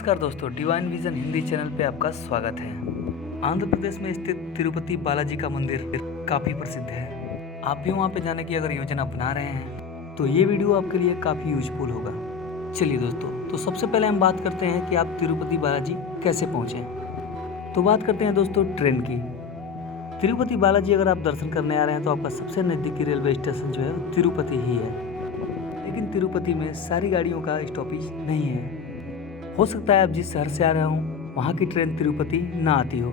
नमस्कार दोस्तों, divine vision Hindi channel पे आपका स्वागत है। आंध्र प्रदेश में स्थित तिरुपति बालाजी का मंदिर काफ़ी प्रसिद्ध है। आप भी वहाँ पे जाने की अगर योजना बना रहे हैं तो ये वीडियो आपके लिए काफ़ी यूजफुल होगा। चलिए दोस्तों, तो सबसे पहले हम बात करते हैं कि आप तिरुपति बालाजी कैसे पहुँचें। तो बात करते हैं दोस्तों ट्रेन की। तिरुपति बालाजी अगर आप दर्शन करने आ रहे हैं तो आपका सबसे नज़दीकी रेलवे स्टेशन जो है तिरुपति ही है। लेकिन तिरुपति में सारी गाड़ियों का स्टॉपेज नहीं है। हो सकता है आप जिस शहर से आ रहे हों वहाँ की ट्रेन तिरुपति ना आती हो,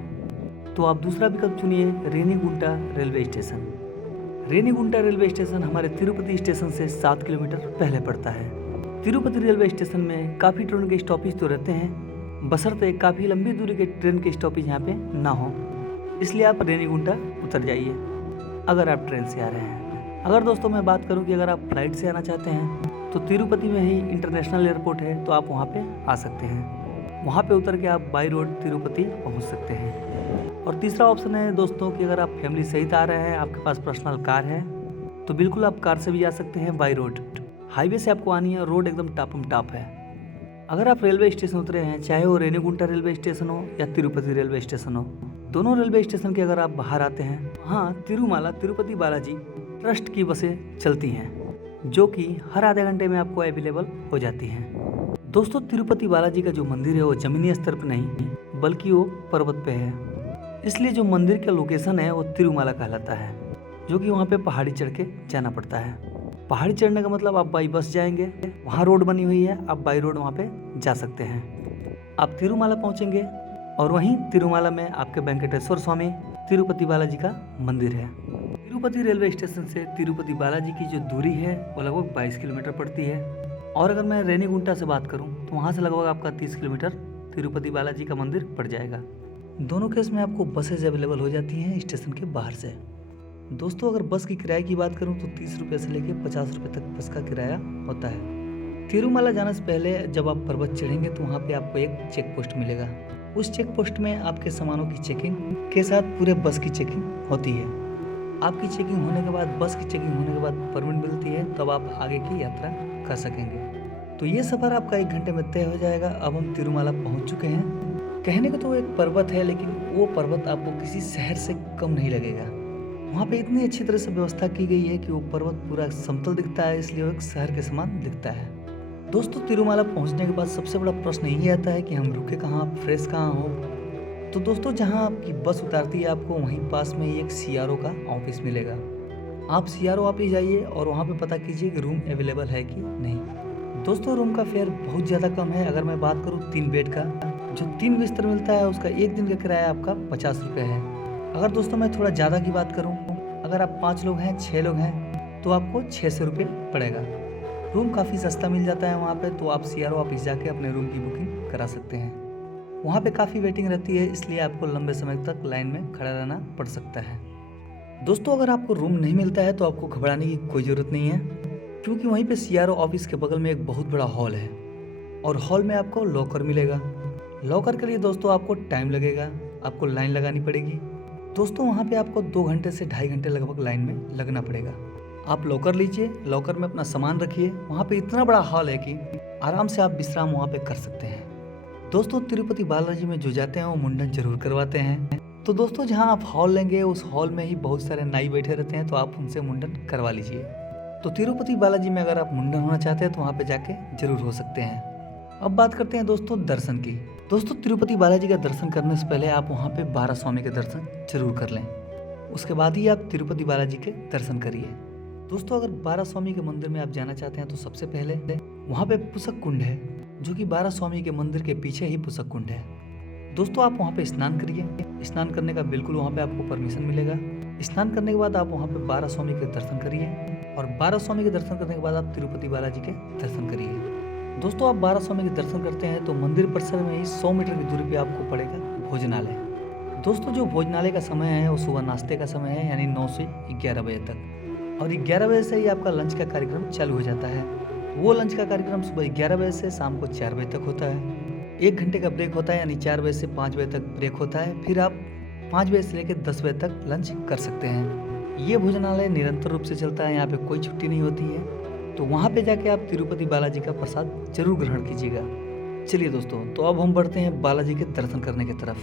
तो आप दूसरा विकल्प चुनिए Renigunta railway station. Renigunta railway station हमारे तिरुपति स्टेशन से 7 किलोमीटर पहले पड़ता है। तिरुपति रेलवे स्टेशन में काफ़ी ट्रेन के स्टॉपेज तो रहते हैं, बशर्ते काफ़ी लंबी दूरी के ट्रेन के स्टॉपेज यहाँ पे ना हो, इसलिए आप रेनीगुंटा उतर जाइए अगर आप ट्रेन से आ रहे हैं। अगर दोस्तों मैं बात करूँ कि अगर आप फ्लाइट से आना चाहते हैं तो तिरुपति में ही इंटरनेशनल एयरपोर्ट है, तो आप वहाँ पे आ सकते हैं। वहाँ पे उतर के आप बाई रोड तिरुपति पहुँच सकते हैं। और तीसरा ऑप्शन है दोस्तों कि अगर आप फैमिली सहित आ रहे हैं, आपके पास पर्सनल कार है, तो बिल्कुल आप कार से भी आ सकते हैं बाई रोड। हाईवे से आपको आनी है, रोड एकदम टापम टाप है। अगर आप रेलवे स्टेशन उतरे हैं, चाहे वो रेनीगुंटा रेलवे स्टेशन हो या तिरुपति रेलवे स्टेशन हो, दोनों रेलवे स्टेशन के अगर आप बाहर आते हैं, हाँ तिरुमाला तिरुपति बालाजी ट्रस्ट की बसें चलती हैं, जो कि हर आधे घंटे में आपको अवेलेबल हो जाती हैं। दोस्तों तिरुपति बालाजी का जो मंदिर है वो जमीनी स्तर पर नहीं बल्कि वो पर्वत पे है, इसलिए जो मंदिर का लोकेशन है वो तिरुमाला कहलाता है, जो कि वहाँ पे पहाड़ी चढ़ के जाना पड़ता है। पहाड़ी चढ़ने का मतलब आप बाई बस जाएंगे, वहाँ रोड बनी हुई है, आप बाई रोड वहाँ पे जा सकते हैं। आप तिरुमाला पहुँचेंगे और वहीं तिरुमाला में आपके वेंकटेश्वर स्वामी तिरुपति बालाजी का मंदिर है। तिरुपति रेलवे स्टेशन से तिरुपति बालाजी की जो दूरी है वो लगभग 22 किलोमीटर पड़ती है। और अगर मैं रेनीगुंटा से बात करूं तो वहां से लगभग आपका 30 किलोमीटर तिरुपति बालाजी का मंदिर पड़ जाएगा। दोनों केस में आपको बसेज अवेलेबल हो जाती हैं स्टेशन के बाहर से। दोस्तों अगर बस की किराए की बात करूं तो 30 रुपये से लेकर 50 रुपये तक बस का किराया होता है। तिरुमाला जाने से पहले जब आप पर्वत चढ़ेंगे तो वहाँ पे आपको एक चेक पोस्ट मिलेगा। उस चेक पोस्ट में आपके सामानों की चेकिंग के साथ पूरे बस की चेकिंग होती है। आपकी चेकिंग होने के बाद, बस की चेकिंग होने के बाद परमिट मिलती है, तब आप आगे की यात्रा कर सकेंगे। तो ये सफ़र आपका 1 घंटे में तय हो जाएगा। अब हम तिरुमाला पहुंच चुके हैं। कहने को तो एक पर्वत है, लेकिन वो पर्वत आपको किसी शहर से कम नहीं लगेगा। वहाँ पे इतनी अच्छी तरह से व्यवस्था की गई है कि वो पर्वत पूरा समतल दिखता है, इसलिए वो एक शहर के समान दिखता है। दोस्तों तिरुमाला पहुँचने के बाद सबसे बड़ा प्रश्न यही आता है कि हम रुके कहाँ, फ्रेश कहाँ हो। तो दोस्तों जहां आपकी बस उतारती है आपको वहीं पास में ही एक सीआरओ का ऑफिस मिलेगा। आप सीआरओ ऑफिस जाइए और वहां पे पता कीजिए कि रूम अवेलेबल है कि नहीं। दोस्तों रूम का फेयर बहुत ज़्यादा कम है। अगर मैं बात करूं 3 बेड का, जो 3 बिस्तर मिलता है उसका 1 दिन का किराया आपका 50 रुपये है। अगर दोस्तों मैं थोड़ा ज़्यादा की बात करूँ, अगर आप 5 लोग हैं, 6 लोग हैं, तो आपको 600 रुपये पड़ेगा। रूम काफ़ी सस्ता मिल जाता है वहाँ पर, तो आप सीआरओ ऑफिस जाके अपने रूम की बुकिंग करा सकते हैं। वहाँ पे काफ़ी वेटिंग रहती है, इसलिए आपको लंबे समय तक लाइन में खड़ा रहना पड़ सकता है। दोस्तों अगर आपको रूम नहीं मिलता है तो आपको घबराने की कोई ज़रूरत नहीं है, क्योंकि वहीं पे सीआरओ ऑफिस के बगल में एक बहुत बड़ा हॉल है और हॉल में आपको लॉकर मिलेगा। लॉकर के लिए दोस्तों आपको टाइम लगेगा, आपको लाइन लगानी पड़ेगी। दोस्तों वहाँ पे आपको 2 घंटे से 2.5 घंटे लगभग लाइन में लगना पड़ेगा। आप लॉकर लीजिए, लॉकर में अपना सामान रखिए। वहाँ पे इतना बड़ा हॉल है कि आराम से आप विश्राम वहाँ पे कर सकते हैं। दोस्तों तिरुपति बालाजी में जो जाते हैं वो मुंडन जरूर करवाते हैं। तो दोस्तों जहां आप हॉल लेंगे उस हॉल में ही बहुत सारे नाई बैठे रहते हैं, तो आप उनसे मुंडन करवा लीजिए। तो तिरुपति बालाजी में अगर आप मुंडन होना चाहते हैं तो वहां पे जाके जरूर हो सकते हैं। अब बात करते हैं दोस्तों दर्शन की। दोस्तों तिरुपति बालाजी का दर्शन करने से पहले आप वहाँ पे 12 स्वामी के दर्शन जरूर कर लें, उसके बाद ही आप तिरुपति बालाजी के दर्शन करिए। दोस्तों अगर 12 स्वामी के मंदिर में आप जाना चाहते हैं तो सबसे पहले वहाँ पे पुष्कर कुंड है, जो कि 12 स्वामी के मंदिर के पीछे ही पुष्कर कुंड है। दोस्तों आप वहाँ पे स्नान करिए। स्नान करने का बिल्कुल वहाँ पे आपको परमिशन मिलेगा। स्नान करने के बाद आप वहाँ पे 12 स्वामी के दर्शन करिए और 12 स्वामी के दर्शन करने के बाद आप तिरुपति बालाजी के दर्शन करिए। दोस्तों आप 12 स्वामी के दर्शन करते हैं तो मंदिर परिसर में ही 100 मीटर की दूरी पे आपको पड़ेगा भोजनालय। दोस्तों जो भोजनालय का समय है वो सुबह नाश्ते का समय है, यानी 9 से 11 बजे तक, और 11 बजे से ही आपका लंच का कार्यक्रम चालू हो जाता है। वो लंच का कार्यक्रम सुबह 11 बजे से शाम को 4 बजे तक होता है। 1 घंटे का ब्रेक होता है, यानी 4 बजे से 5 बजे तक ब्रेक होता है। फिर आप 5 बजे से लेकर 10 बजे तक लंच कर सकते हैं। ये भोजनालय निरंतर रूप से चलता है, यहाँ पे कोई छुट्टी नहीं होती है। तो वहाँ पे जाके आप तिरुपति बालाजी का प्रसाद जरूर ग्रहण कीजिएगा। चलिए दोस्तों, तो अब हम बढ़ते हैं बालाजी के दर्शन करने की तरफ।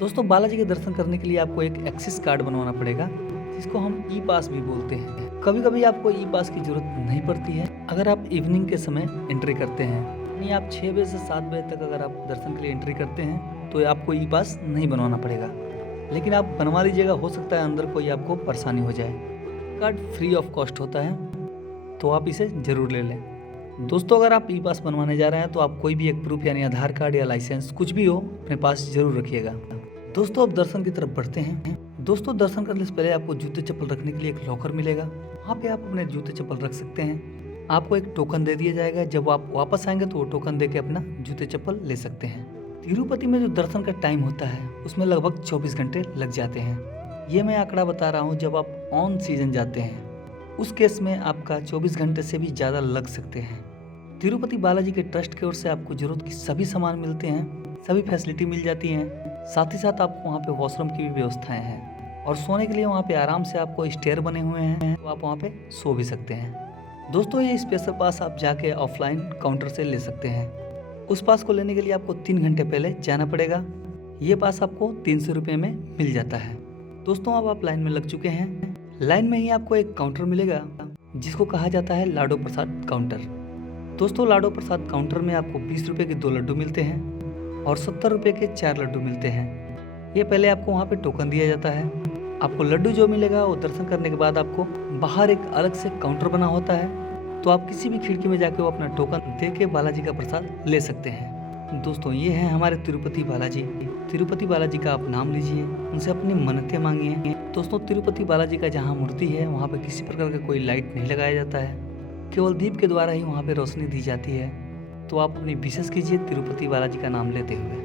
दोस्तों, बालाजी के दर्शन करने के लिए आपको एक एक्सेस कार्ड बनवाना पड़ेगा, जिसको हम ई पास भी बोलते हैं। कभी कभी आपको ई पास की जरूरत नहीं पड़ती है अगर आप इवनिंग के समय एंट्री करते हैं, यानी आप 6 बजे से 7 बजे तक अगर आप दर्शन के लिए एंट्री करते हैं तो आपको ई पास नहीं बनवाना पड़ेगा। लेकिन आप बनवा लीजिएगा, हो सकता है अंदर कोई आपको परेशानी हो जाए। कार्ड फ्री ऑफ कॉस्ट होता है, तो आप इसे ज़रूर ले लें। दोस्तों, अगर आप ई पास बनवाने जा रहे हैं तो आप कोई भी एक प्रूफ यानी आधार कार्ड या लाइसेंस कुछ भी हो अपने पास जरूर रखिएगा। दोस्तों, अब दर्शन की तरफ बढ़ते हैं। दोस्तों, दर्शन करने से पहले आपको जूते चप्पल रखने के लिए एक लॉकर मिलेगा, वहाँ पे आप अपने जूते चप्पल रख सकते हैं। आपको एक टोकन दे दिया जाएगा, जब आप वापस आएंगे तो वो टोकन दे के अपना जूते चप्पल ले सकते हैं। तिरुपति में जो दर्शन का टाइम होता है उसमें लगभग 24 घंटे लग जाते हैं। ये मैं आंकड़ा बता रहा हूँ, जब आप ऑन सीजन जाते हैं उस केस में आपका 24 घंटे से भी ज़्यादा लग सकते हैं। तिरुपति बालाजी के ट्रस्ट की ओर से आपको जरूरत की सभी सामान मिलते हैं, सभी फैसिलिटी मिल जाती हैं। साथ ही साथ आपको वहाँ पे वॉशरूम की भी व्यवस्थाएं हैं और सोने के लिए वहाँ पे आराम से आपको स्टेयर बने हुए हैं, तो आप वहाँ पे सो भी सकते हैं। दोस्तों, ये स्पेशल पास आप जाके ऑफलाइन काउंटर से ले सकते हैं। उस पास को लेने के लिए आपको 3 घंटे पहले जाना पड़ेगा। ये पास आपको 300 रुपये में मिल जाता है। दोस्तों, अब आप लाइन में लग चुके हैं। लाइन में ही आपको एक काउंटर मिलेगा जिसको कहा जाता है लाडो प्रसाद काउंटर। दोस्तों, लाडो प्रसाद काउंटर में आपको 20 रुपये के 2 लड्डू मिलते हैं और 70 रुपये के 4 लड्डू मिलते हैं। ये पहले आपको वहाँ पे टोकन दिया जाता है। आपको लड्डू जो मिलेगा वो दर्शन करने के बाद आपको बाहर एक अलग से काउंटर बना होता है, तो आप किसी भी खिड़की में जाके वो अपना टोकन दे के बालाजी का प्रसाद ले सकते हैं। दोस्तों, ये हैं हमारे तिरुपति बालाजी। तिरुपति बालाजी का आप नाम लीजिए, उनसे अपनी मन्नतें मांगिए। दोस्तों, तिरुपति बालाजी का जहाँ मूर्ति है वहाँ पे किसी प्रकार का कोई लाइट नहीं लगाया जाता है, केवल दीप के द्वारा ही वहाँ पे रोशनी दी जाती है। तो आप अपनी विशेष कीजिए तिरुपति बालाजी का नाम लेते हुए।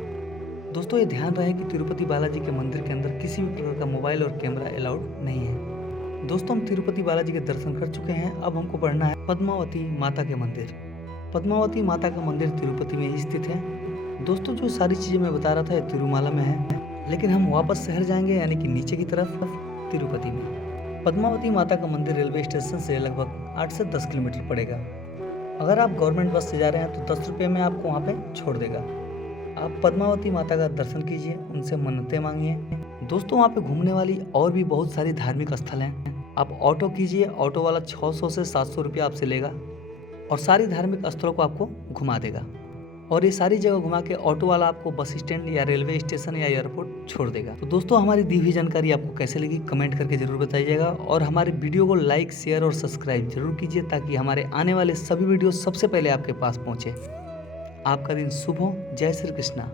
दोस्तों, ये ध्यान रहे कि तिरुपति बालाजी के मंदिर के अंदर किसी भी प्रकार का मोबाइल और कैमरा अलाउड नहीं है। दोस्तों, हम तिरुपति बालाजी के दर्शन कर चुके हैं। अब हमको बढ़ना है पद्मावती माता के मंदिर। पद्मावती माता का मंदिर तिरुपति में ही स्थित है। दोस्तों, जो सारी चीज़ें मैं बता रहा था तिरुमाला में है, लेकिन हम वापस शहर जाएंगे यानी कि नीचे की तरफ तिरुपति में। पद्मावती माता का मंदिर रेलवे स्टेशन से लगभग 8 से 10 किलोमीटर पड़ेगा। अगर आप गवर्नमेंट बस से जा रहे हैं तो 10 रुपये में आपको वहाँ पे छोड़ देगा। आप पद्मावती माता का दर्शन कीजिए, उनसे मन्नतें मांगिए। दोस्तों, वहाँ पे घूमने वाली और भी बहुत सारी धार्मिक स्थल हैं। आप ऑटो कीजिए, ऑटो वाला 600 से 700 रुपये आपसे लेगा और सारी धार्मिक स्थलों को आपको घुमा देगा। और ये सारी जगह घुमा के ऑटो वाला आपको बस स्टैंड या रेलवे स्टेशन या एयरपोर्ट छोड़ देगा। तो दोस्तों, हमारी दी हुई जानकारी आपको कैसे लगी कमेंट करके जरूर बताइएगा और हमारे वीडियो को लाइक, शेयर और सब्सक्राइब जरूर कीजिए, ताकि हमारे आने वाले सभी वीडियो सबसे पहले आपके पास पहुंचे। आपका दिन शुभ हो। जय श्री कृष्णा।